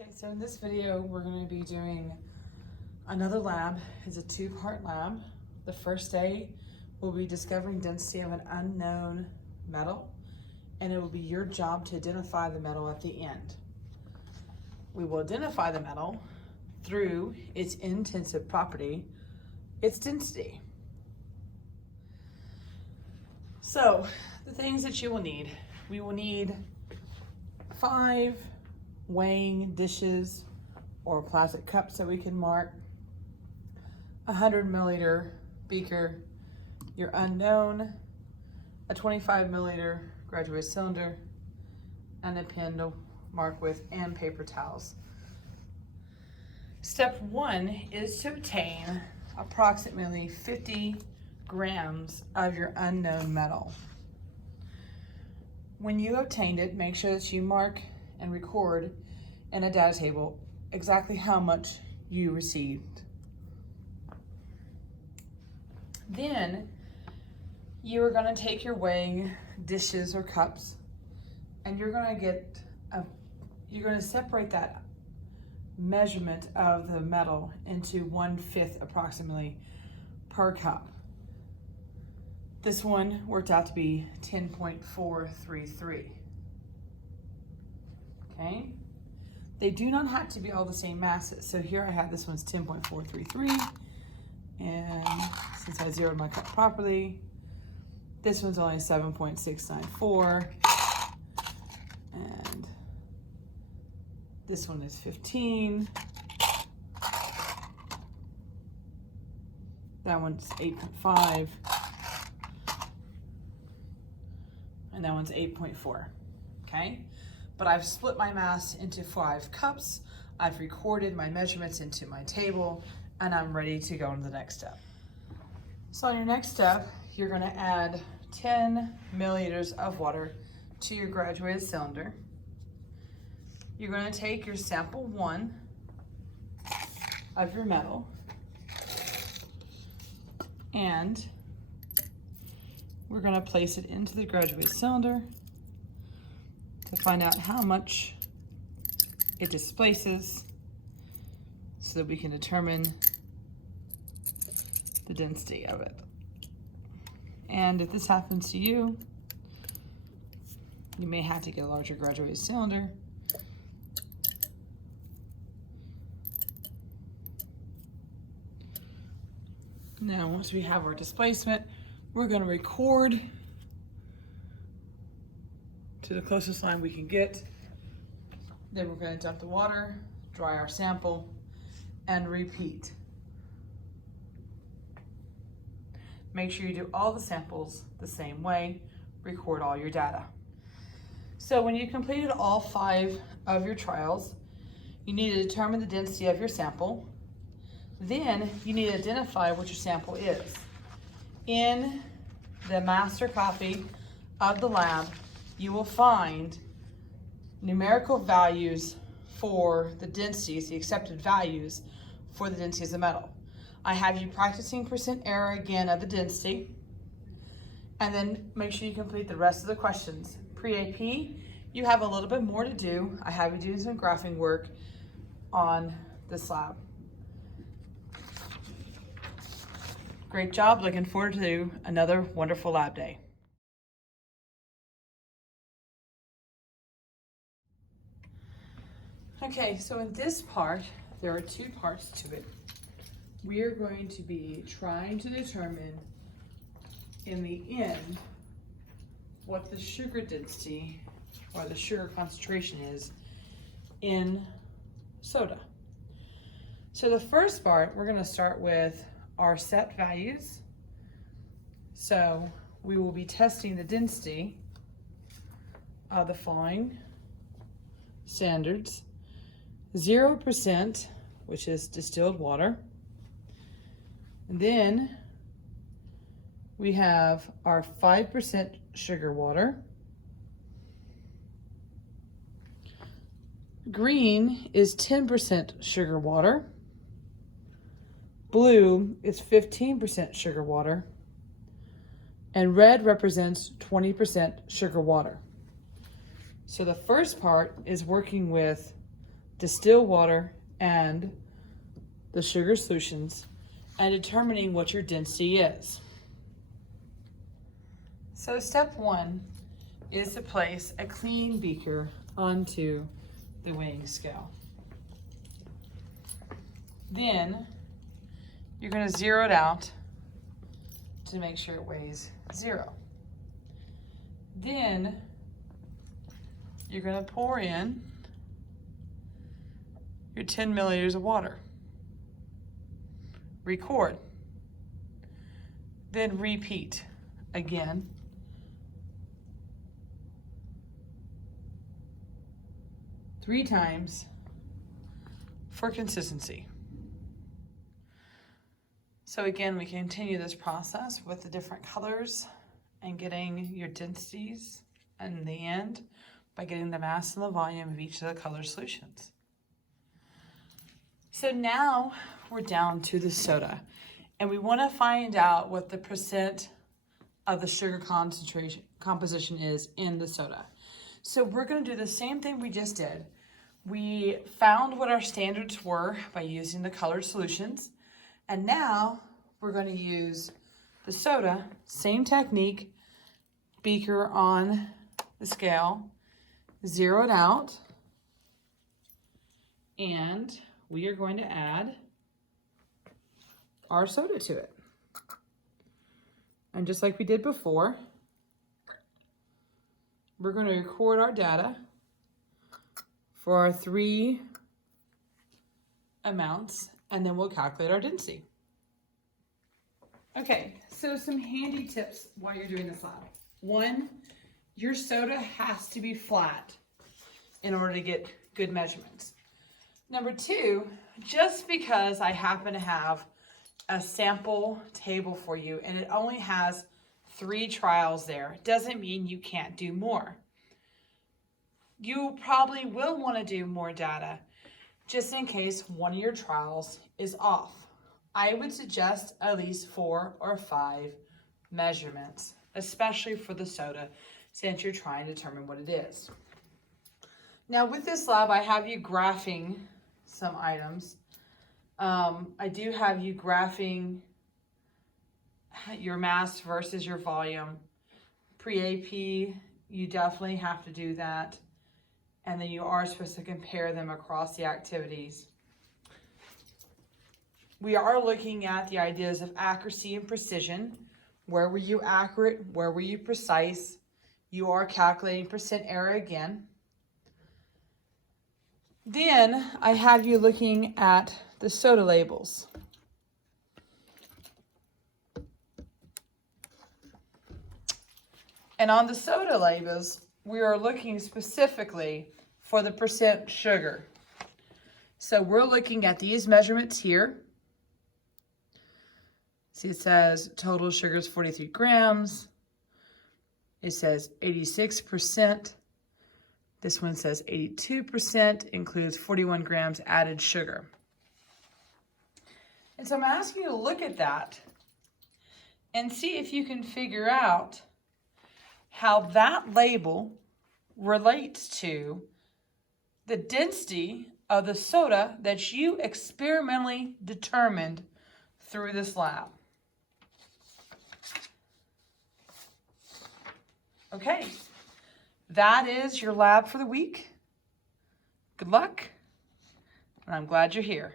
Okay, so in this video, we're going to be doing another lab. It's a two-part lab. The first day, we'll be discovering density of an unknown metal, and it will be your job to identify the metal at the end. We will identify the metal through its intensive property, its density. So, the things that you will need. We will need 5 weighing dishes or plastic cups that we can mark, 100 milliliter beaker, your unknown, a 25 milliliter graduated cylinder, and a pen to mark with, and paper towels. Step 1 is to obtain approximately 50 grams of your unknown metal. When you obtained it, make sure that you mark and record in a data table exactly how much you received. Then you are going to take your weighing dishes or cups, and you're going to separate that measurement of the metal into 1/5 approximately per cup. This one worked out to be 10.433. Okay, they do not have to be all the same masses. So here I have this one's 10.433, and since I zeroed my cup properly, this one's only 7.694, and this one is 15. That one's 8.5, and that one's 8.4. Okay. But I've split my mass into 5 cups. I've recorded my measurements into my table, and I'm ready to go on to the next step. So on your next step, you're gonna add 10 milliliters of water to your graduated cylinder. You're gonna take your sample 1 of your metal, and we're gonna place it into the graduated cylinder to find out how much it displaces so that we can determine the density of it. And if this happens to you, you may have to get a larger graduated cylinder. Now, once we have our displacement, we're going to record to the closest line we can get. Then we're going to dump the water, dry our sample, and repeat. Make sure you do all the samples the same way. Record all your data. So when you completed all 5 of your trials, you need to determine the density of your sample. Then you need to identify what your sample is. In the master copy of the lab, you will find numerical values for the densities, the accepted values for the densities of the metal. I have you practicing percent error again of the density, and then make sure you complete the rest of the questions. Pre-AP, you have a little bit more to do. I have you do some graphing work on this lab. Great job, looking forward to another wonderful lab day. Okay, so in this part, there are 2 parts to it. We are going to be trying to determine in the end what the sugar density or the sugar concentration is in soda. So the first part, we're going to start with our set values. So we will be testing the density of the following standards. 0%, which is distilled water. And then we have our 5% sugar water. Green is 10% sugar water. Blue is 15% sugar water. And red represents 20% sugar water. So the first part is working with distilled water and the sugar solutions and determining what your density is. So step 1 is to place a clean beaker onto the weighing scale. Then you're going to zero it out to make sure it weighs 0. Then you're going to pour in your 10 milliliters of water. Record. Then repeat again. Three times for consistency. So again, we continue this process with the different colors and getting your densities, and in the end, by getting the mass and the volume of each of the color solutions. So now we're down to the soda, and we want to find out what the percent of the sugar composition is in the soda. So we're going to do the same thing we just did. We found what our standards were by using the colored solutions, and now we're going to use the soda, same technique, beaker on the scale, zero it out, and we are going to add our soda to it. And just like we did before, we're going to record our data for our 3 amounts, and then we'll calculate our density. Okay, so some handy tips while you're doing this lab. 1, your soda has to be flat in order to get good measurements. Number 2, just because I happen to have a sample table for you and it only has 3 trials there, doesn't mean you can't do more. You probably will want to do more data just in case one of your trials is off. I would suggest at least 4 or 5 measurements, especially for the soda, since you're trying to determine what it is. Now with this lab, I have you graphing some items. I do have you graphing your mass versus your volume. Pre-AP, you definitely have to do that. And then you are supposed to compare them across the activities. We are looking at the ideas of accuracy and precision. Where were you accurate? Where were you precise? You are calculating percent error again. Then I have you looking at the soda labels. And on the soda labels, we are looking specifically for the percent sugar. So we're looking at these measurements here. See, it says total sugar is 43 grams. It says 86%. This one says 82%, includes 41 grams added sugar. And so I'm asking you to look at that and see if you can figure out how that label relates to the density of the soda that you experimentally determined through this lab. Okay, that is your lab for the week. Good luck, and I'm glad you're here.